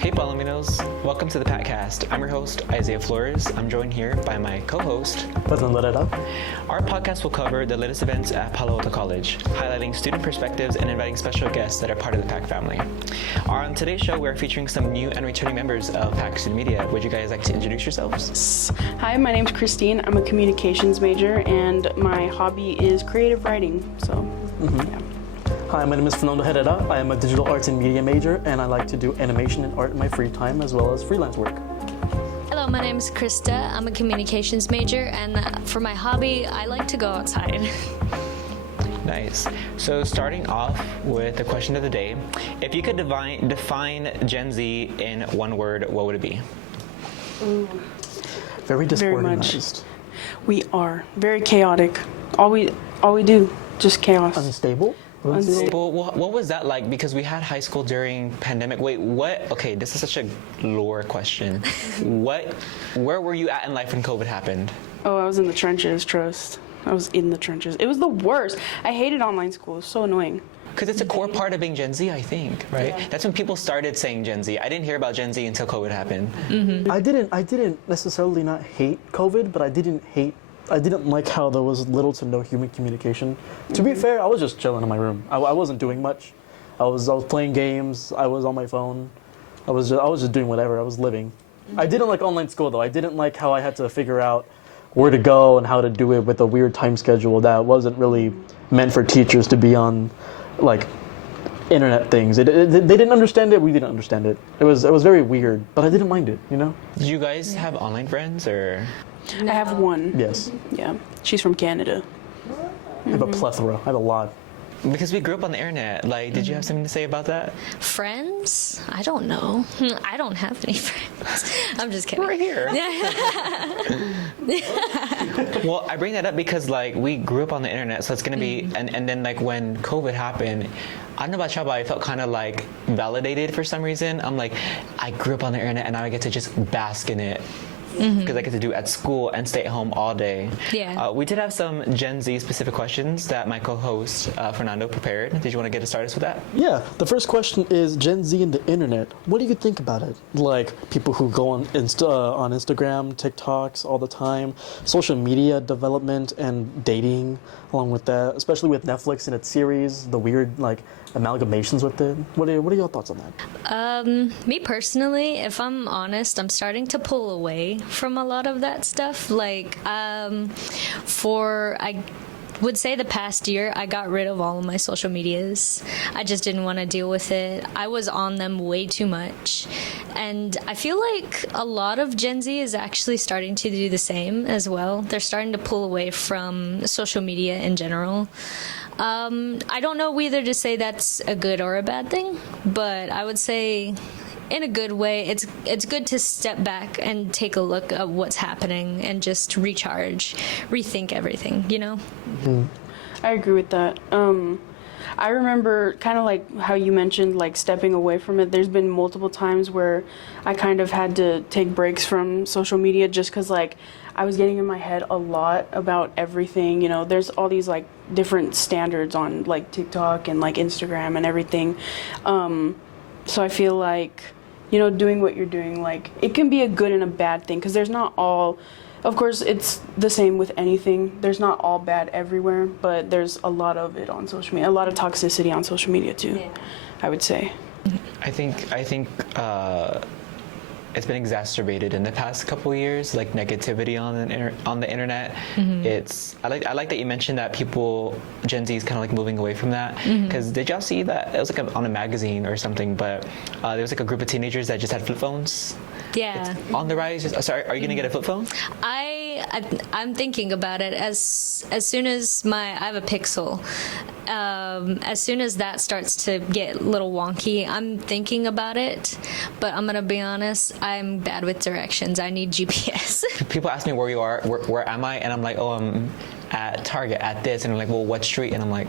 Hey Palominos, welcome to the PAC-Cast. I'm your host, Isaiah Flores. I'm joined here by my co-host, Our podcast will cover the latest events at Palo Alto College, highlighting student perspectives and inviting special guests that are part of the PAC family. On today's show, we're featuring some new and returning members of PAC Student Media. Would you guys like to introduce yourselves? Hi, my name's Christine. I'm a communications major and my hobby is creative writing, yeah. Hi, my name is Fernando Herrera. I am a digital arts and media major, and I like to do animation and art in my free time, as well as freelance work. Hello, my name is Krista. I'm a communications major, and for my hobby, I like to go outside. Nice. So starting off with the question of the day, if you could define Gen Z in one word, what would it be? Very disorganized. We are very chaotic. All we do, just chaos. Unstable? Well, what was that like? Because we had high school during pandemic. Wait, what? Okay, this is such a lore question. Where were you at in life when COVID happened? Oh, I was in the trenches, trust. I was in the trenches. It was the worst. I hated online school. It was so annoying. Because it's a core part of being Gen Z, I think, right? Yeah. That's when people started saying Gen Z. I didn't hear about Gen Z until COVID happened. Mm-hmm. I didn't necessarily not hate COVID, but I didn't like how there was little to no human communication. To be fair, I was just chilling in my room. I wasn't doing much. I was playing games. I was on my phone. I was just doing whatever. I was living. I didn't like online school though. I didn't like how I had to figure out where to go and how to do it with a weird time schedule that wasn't really meant for teachers to be on, like internet things. They didn't understand it. We didn't understand it. It was very weird, but I didn't mind it. You know. Did you guys have online friends or? No. I have one. Yes. Yeah. She's from Canada. I have a plethora. I have a lot. Because we grew up on the internet. Like, did you have something to say about that? Friends? I don't know. I don't have any friends. I'm just kidding. We're here. Well, I bring that up because, like, we grew up on the internet, so it's going to be... And then, like, when COVID happened, I don't know about y'all, but I felt kind of, like, validated for some reason. I'm like, I grew up on the internet, and now I get to just bask in it. Because I get to do it at school and stay at home all day. Yeah. We did have some Gen Z specific questions that my co-host Fernando prepared. Did you want to get us started with that? Yeah. The first question is Gen Z and the internet. What do you think about it? Like people who go on Instagram, TikToks all the time, social media development and dating along with that, especially with Netflix and its series, the weird like amalgamations with it. What are your thoughts on that? Me personally, if I'm honest, I'm starting to pull away from a lot of that stuff. Like, I would say the past year, I got rid of all of my social medias. I just didn't want to deal with it. I was on them way too much. And I feel like a lot of Gen Z is actually starting to do the same as well. They're starting to pull away from social media in general. I don't know whether to say that's a good or a bad thing, but I would say in a good way, it's good to step back and take a look at what's happening and just recharge, rethink everything, you know? Mm-hmm. I agree with that. I remember kind of like how you mentioned, like stepping away from it. There's been multiple times where I kind of had to take breaks from social media just because like I was getting in my head a lot about everything. You know, there's all these like different standards on like TikTok and like Instagram and everything. So I feel like, you know, doing what you're doing, like it can be a good and a bad thing because there's not all, of course it's the same with anything. There's not all bad everywhere, but there's a lot of it on social media, a lot of toxicity on social media too, yeah. I would say. I think it's been exacerbated in the past couple of years, like negativity on the internet. I like that you mentioned that Gen Z is kind of like moving away from that. Because did y'all see that? It was like on a magazine or something, but there was like a group of teenagers that just had flip phones. Yeah. It's on the rise. Sorry, are you gonna get a flip phone? I'm thinking about it as soon as I have a Pixel. As soon as that starts to get a little wonky, I'm thinking about it, but I'm gonna be honest, I'm bad with directions. I need GPS. People ask me where you are, where am I, and I'm like, oh, I'm at Target at this, and I'm like, well, what street? And I'm like,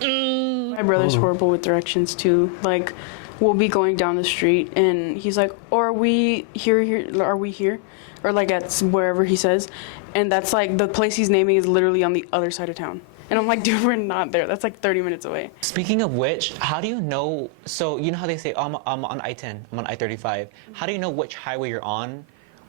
My brother's horrible with directions too. Like, we'll be going down the street, and he's like, oh, are we here? Are we here? Or like at wherever he says, and that's like the place he's naming is literally on the other side of town. And I'm like, dude, we're not there. That's like 30 minutes away. Speaking of which, how do you know? So you know how they say, oh, I'm on I-10, I'm on I-35. How do you know which highway you're on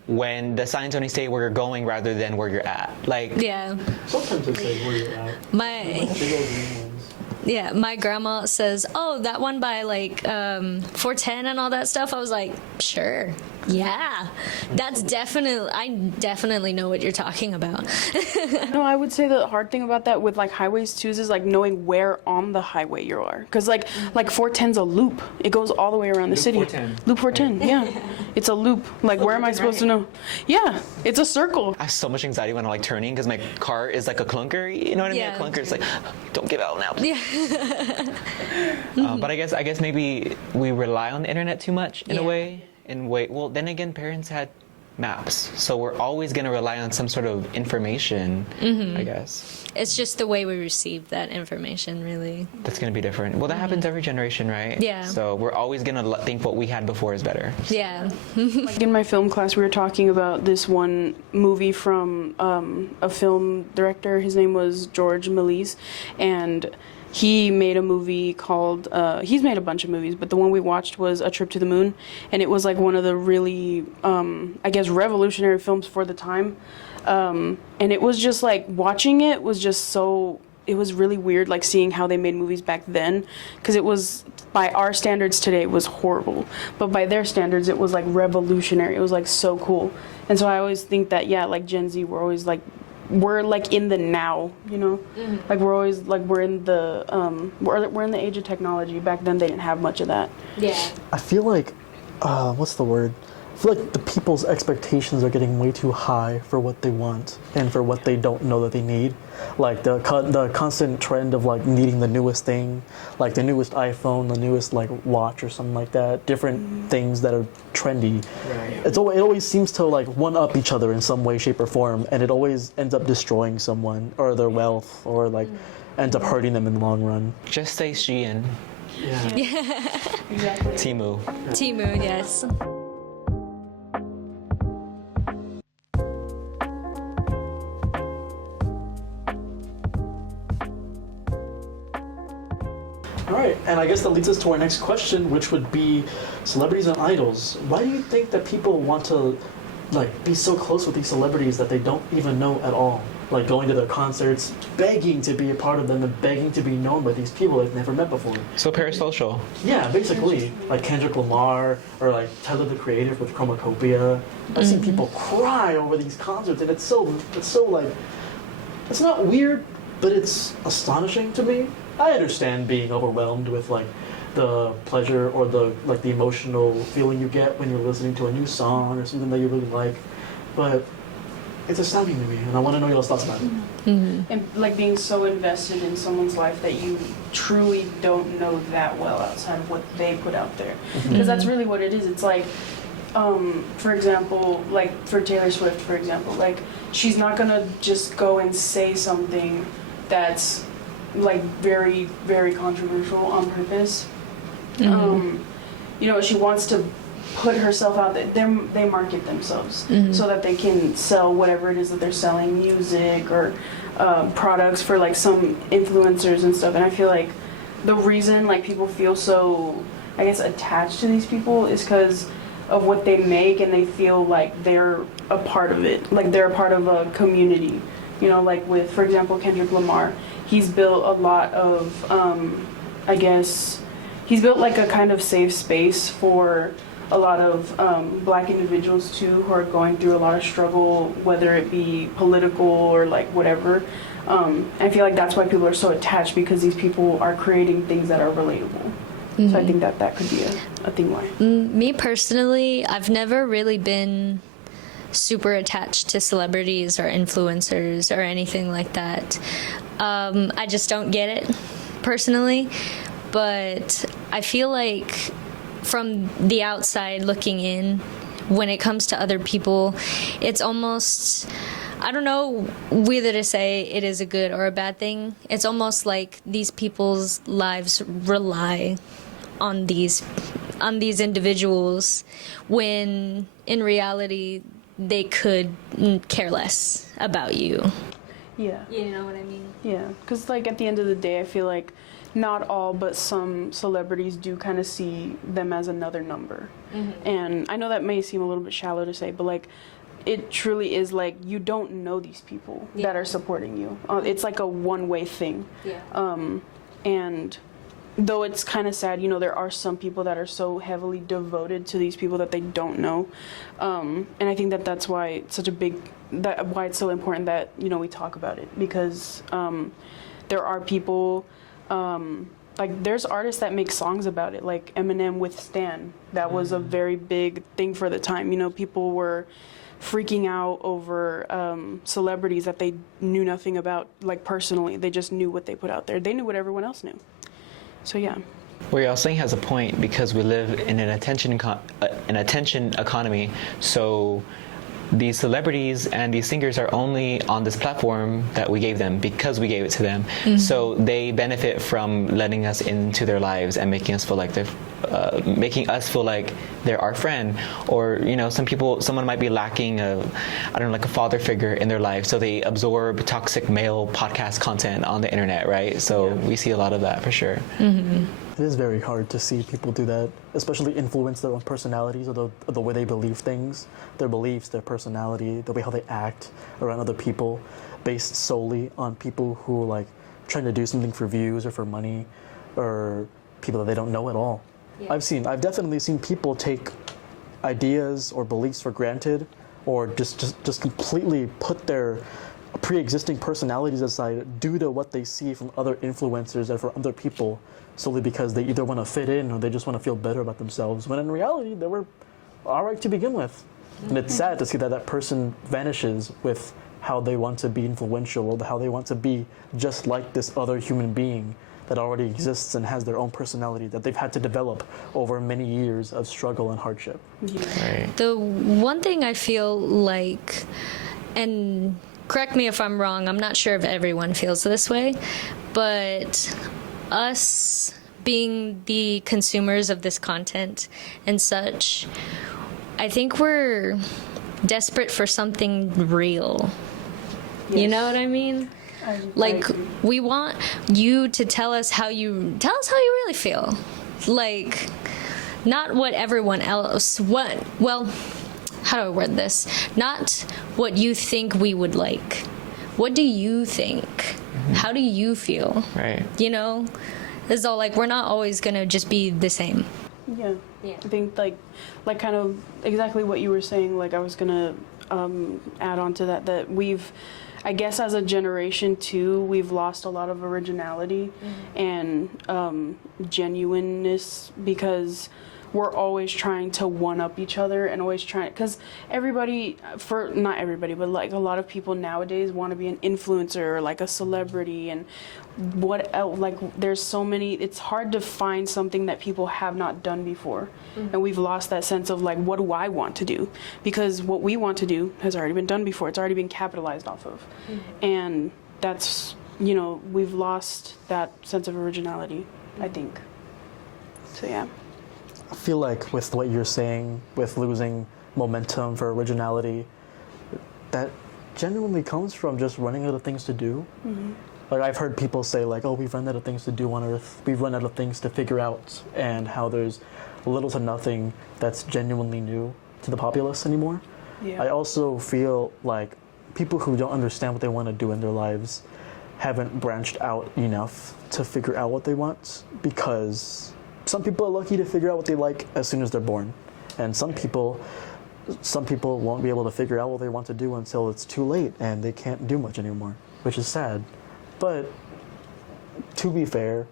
when the signs only say where you're going rather than where you're at? Like, Yeah. Sometimes it says where you're at. My Big old green ones. Yeah, my grandma says, oh, that one by like 410 and all that stuff. I was like, sure. Yeah, I definitely know what you're talking about. No, I would say the hard thing about that with like highways too is like knowing where on the highway you are. Because like 410's a loop. It goes all the way around the city. 410. Loop 410, yeah. It's a loop. Like, where am I supposed to know? Yeah, it's a circle. I have so much anxiety when I'm like turning because my car is like a clunker. You know what I mean? Yeah. A clunker. It's like, don't give out now. Yeah. But I guess maybe we rely on the internet too much in a Yeah. way. Well, then again, parents had maps, so we're always gonna rely on some sort of information. I guess It's just the way we receive that information, really. that's gonna be different. Well, that happens every generation, right? Yeah. So we're always gonna think what we had before is better. Yeah. Like in my film class, we were talking about this one movie from a film director. His name was George Méliès, and he made a movie called, he's made a bunch of movies, but the one we watched was A Trip to the Moon, and it was like one of the really, I guess, revolutionary films for the time. And it was just like, watching it was just so, it was really weird, like seeing how they made movies back then, because it was, by our standards today, it was horrible, but by their standards, it was like revolutionary. It was like so cool. And so I always think that, yeah, like Gen Z, we're always like, we're like in the now, you know, like we're always like we're in the age of technology. Back then they didn't have much of that. Yeah. I feel like, what's the word? I feel like the people's expectations are getting way too high for what they want and for what they don't know that they need. Like the constant trend of like needing the newest thing, like the newest iPhone, the newest like watch or something like that. Different things that are trendy. Right. It always seems to like one up each other in some way, shape, or form, and it always ends up destroying someone or their wealth or like ends up hurting them in the long run. Just say Shein, Yeah. Exactly. Temu. Temu, yes. All right, and I guess that leads us to our next question, which would be celebrities and idols. Why do you think that people want to like be so close with these celebrities that they don't even know at all? Like going to their concerts, begging to be a part of them and begging to be known by these people they've never met before. So parasocial. Yeah, basically. Like Kendrick Lamar or like Tyler the Creator with Chromacopia. I've seen people cry over these concerts, and it's so like, it's not weird, but it's astonishing to me. I understand being overwhelmed with like the pleasure or the like the emotional feeling you get when you're listening to a new song or something that you really like, but it's astounding to me, and I want to know your thoughts about it. And like being so invested in someone's life that you truly don't know that well outside of what they put out there, because that's really what it is. It's like, for example, like for Taylor Swift, for example, like she's not gonna just go and say something that's like very, very controversial on purpose. You know, she wants to put herself out there. They market themselves so that they can sell whatever it is that they're selling, music or products for like some influencers and stuff. And I feel like the reason like people feel so, I guess, attached to these people is because of what they make, and they feel like they're a part of it, like they're a part of a community. You know, like with, for example, Kendrick Lamar, he's built a lot of, I guess, he's built like a kind of safe space for a lot of black individuals too, who are going through a lot of struggle, whether it be political or like whatever. I feel like that's why people are so attached, because these people are creating things that are relatable. So I think that could be a thing why. Me personally, I've never really been super attached to celebrities or influencers or anything like that. I just don't get it personally, but I feel like from the outside looking in, when it comes to other people, it's almost, I don't know whether to say it is a good or a bad thing. It's almost like these people's lives rely on these individuals, when in reality they could care less about you. Yeah. You know what I mean? Yeah, because like at the end of the day, I feel like not all, but some celebrities do kind of see them as another number. And I know that may seem a little bit shallow to say, but like it truly is like you don't know these people that are supporting you. It's like a one-way thing. And though it's kind of sad, you know, there are some people that are so heavily devoted to these people that they don't know. And I think that that's why it's such a big, why it's so important that, you know, we talk about it, because there are people, like there's artists that make songs about it, like Eminem with Stan. That was a very big thing for the time. You know, people were freaking out over celebrities that they knew nothing about, like personally. They just knew what they put out there. They knew what everyone else knew. So yeah. What you're saying has a point, because we live in an attention economy. So these celebrities and these singers are only on this platform that we gave them because we gave it to them. So they benefit from letting us into their lives and making us feel like they're our friend. Or, you know, someone might be lacking like a father figure in their life, so they absorb toxic male podcast content on the internet, right? So we see a lot of that for sure. It is very hard to see people do that, especially influence their own personalities or the way they believe things, their beliefs, their personality, the way how they act around other people, based solely on people who like trying to do something for views or for money, or people that they don't know at all. I've definitely seen people take ideas or beliefs for granted, or just completely put their pre-existing personalities aside due to what they see from other influencers and from other people, solely because they either want to fit in or they just want to feel better about themselves, when in reality they were all right to begin with. And it's sad to see that person vanishes with how they want to be influential, or how they want to be just like this other human being that already exists and has their own personality that they've had to develop over many years of struggle and hardship. Right. The one thing I feel like, and correct me if I'm wrong, I'm not sure if everyone feels this way, but us being the consumers of this content and such, I think we're desperate for something real. You know what I mean? Like, we want you to tell us how you really feel. Like, not what everyone else, how do I word this? Not what you think we would like. What do you think? How do you feel? Right. You know? It's all like, we're not always gonna just be the same. Yeah. I think like kind of exactly what you were saying, like I was gonna add on to that we've, I guess as a generation too, we've lost a lot of originality and genuineness, because we're always trying to one-up each other and always trying, because not everybody, but like a lot of people nowadays want to be an influencer or like a celebrity, and what else, like there's so many, it's hard to find something that people have not done before. And we've lost that sense of like, what do I want to do? Because what we want to do has already been done before. It's already been capitalized off of. And that's, you know, we've lost that sense of originality, I think. So yeah. I feel like with what you're saying, with losing momentum for originality, that genuinely comes from just running out of things to do. Like I've heard people say like, oh, we've run out of things to do on Earth. We've run out of things to figure out, and how there's little to nothing that's genuinely new to the populace anymore. I also feel like people who don't understand what they want to do in their lives haven't branched out enough to figure out what they want, because some people are lucky to figure out what they like as soon as they're born, and some people won't be able to figure out what they want to do until it's too late and they can't do much anymore, which is sad. But to be fair,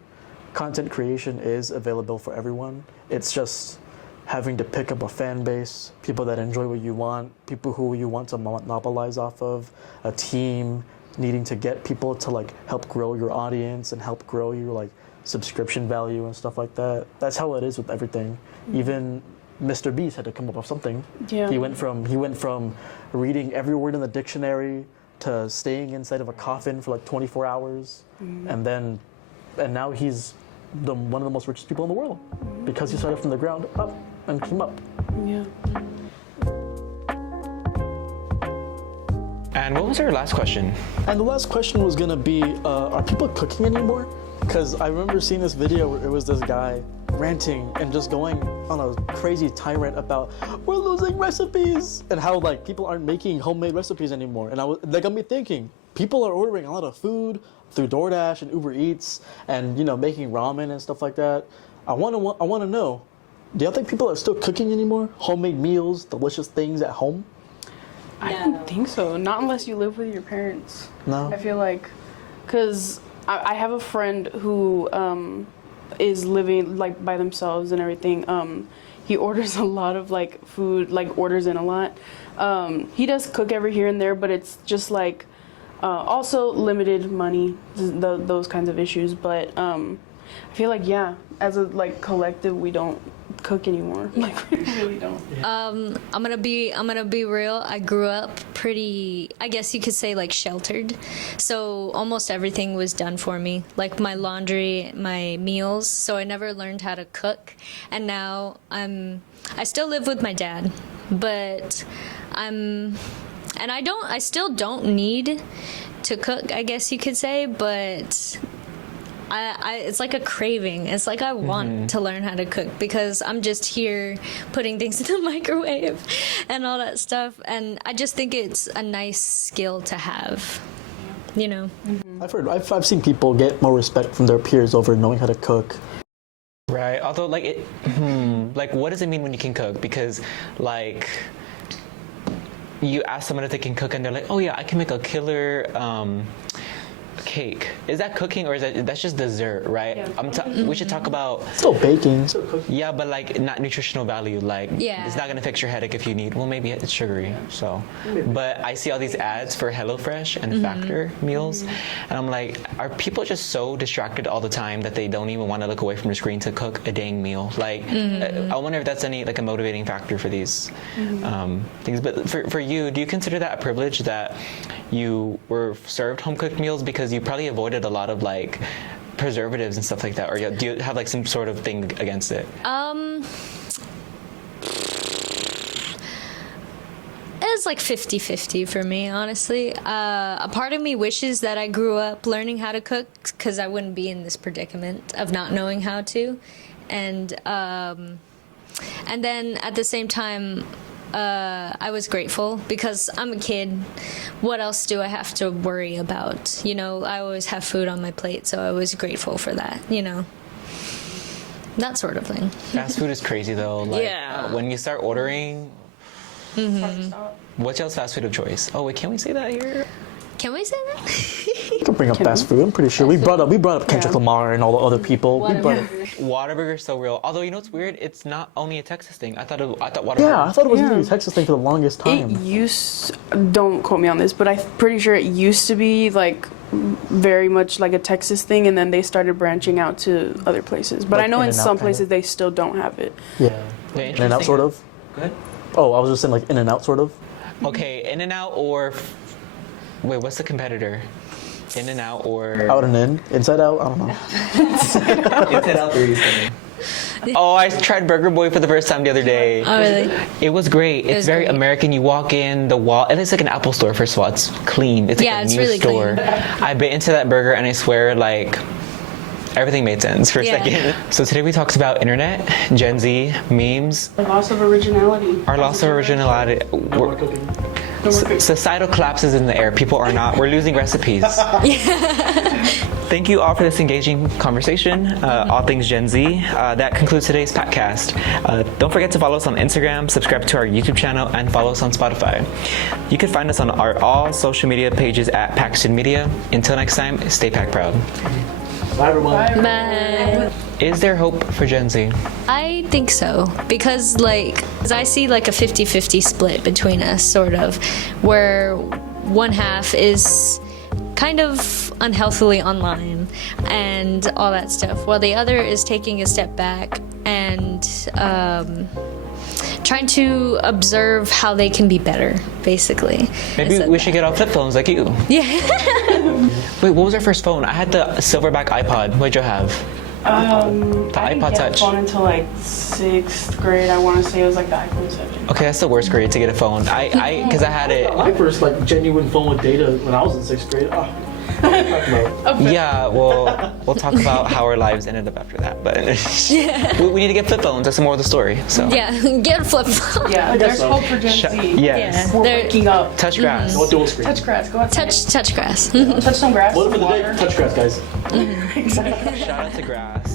content creation is available for everyone. It's just having to pick up a fan base, people that enjoy what you want, people who you want to monopolize off of, a team needing to get people to like help grow your audience and help grow your like subscription value and stuff like that. That's how it is with everything. Even Mr. Beast had to come up with something. He went from reading every word in the dictionary to staying inside of a coffin for like 24 hours, and now he's one of the most richest people in the world, because he started from the ground up and came up. And what was our last question? And the last question was gonna be, are people cooking anymore? Because I remember seeing this video where it was this guy ranting and just going on a crazy tirade about we're losing recipes and how like people aren't making homemade recipes anymore. And that got me thinking, people are ordering a lot of food through DoorDash and Uber Eats and making ramen and stuff like that. I want to know, do y'all think people are still cooking anymore? Homemade meals, delicious things at home? I don't think so. Not unless you live with your parents. No. I feel like, because I have a friend who is living like by themselves and everything. He orders a lot of like food, like orders in a lot. He does cook every here and there, but it's just like also limited money, those kinds of issues. But I feel like as a like collective, we don't cook anymore. Like we really don't. I'm gonna be real. I grew up pretty, I guess you could say, like sheltered, so almost everything was done for me, like my laundry, my meals. So I never learned how to cook, and now I still live with my dad, but I still don't need to cook, I guess you could say, but it's like a craving. It's like I want to learn how to cook because I'm just here putting things in the microwave and all that stuff. And I just think it's a nice skill to have, I've seen people get more respect from their peers over knowing how to cook. Right. Although, like, like, what does it mean when you can cook? Because, like, you ask someone if they can cook, and they're like, "Oh yeah, I can make a killer cake." Is that cooking, or that's just dessert, right? Yeah. We should talk about Still baking, still cooking. Yeah, but like not nutritional value. Like, it's not gonna fix your headache if you need. Well, maybe it's sugary. So, but I see all these ads for HelloFresh and Factor meals, and I'm like, are people just so distracted all the time that they don't even want to look away from the screen to cook a dang meal? Like, I wonder if that's any like a motivating factor for these things. But for you, do you consider that a privilege that you were served home cooked meals because you probably avoided a lot of like preservatives and stuff like that, or do you have like some sort of thing against it? It's like 50-50 for me, honestly. A part of me wishes that I grew up learning how to cook because I wouldn't be in this predicament of not knowing how to, and then at the same time, I was grateful because I'm a kid. What else do I have to worry about? I always have food on my plate, so I was grateful for that, that sort of thing. Fast food is crazy though. Like, when you start ordering, what's y'all's fast food of choice? Oh wait, can we say that here? Can we say that? We can bring up fast food. I'm pretty sure we brought up Kendrick Lamar and all the other people. Whataburger is so real. Although what's weird, it's not only a Texas thing. I thought Whataburger. Yeah, I thought it was a Texas thing for the longest time. Don't quote me on this, but I'm pretty sure it used to be like very much like a Texas thing, and then they started branching out to other places. But Like I know in some places kinda. they still don't have it. Yeah. In-N-Out sort of. Go ahead. Oh, I was just saying like In-N-Out sort of. Okay, In-N-Out or wait, what's the competitor? In-N-Out or Out and in, inside out. I don't know. Inside Out 3 is coming. Oh, I tried Burger Boy for the first time the other day. Oh, really? It was great. It's very great. American. You walk in, the wall, and it's like an Apple store. First of all, it's clean. It's like a it's new really store. clean. I bit into that burger, and I swear, like, everything made sense for a second. So today we talked about internet, Gen Z, memes. The loss of originality. Our loss of originality. Societal collapse is in the air. People are not. We're losing recipes. Thank you all for this engaging conversation, all things Gen Z. That concludes today's PAC-Cast. Don't forget to follow us on Instagram, subscribe to our YouTube channel, and follow us on Spotify. You can find us on our all social media pages at PAC Student Media. Until next time, stay PAC proud. Bye, everyone. Bye. Is there hope for Gen Z? I think so, because I see like a 50-50 split between us, sort of, where one half is kind of unhealthily online and all that stuff, while the other is taking a step back and trying to observe how they can be better, basically. Maybe we should get off flip phones like you. Yeah. Wait, what was our first phone? I had the silverback iPod. What'd you have? I didn't iPod get Touch. a phone until like 6th grade. I want to say it was like the iPhone 7. Okay, that's the worst grade to get a phone. Because I had it. My first like genuine phone with data when I was in 6th grade. Oh, what are you talking about? Yeah, well, we'll talk about how our lives ended up after that. But we need to get flip phones. That's the moral of the story. So Yeah, get a flip phone. Yeah, guess there's so. hope for Gen Z. yes. We're They're- waking up. Touch grass. No dual screen. Touch grass. Go outside. Touch grass. Touch some grass. What for some the day? water. Touch grass, guys. Exactly. Shout out to grass.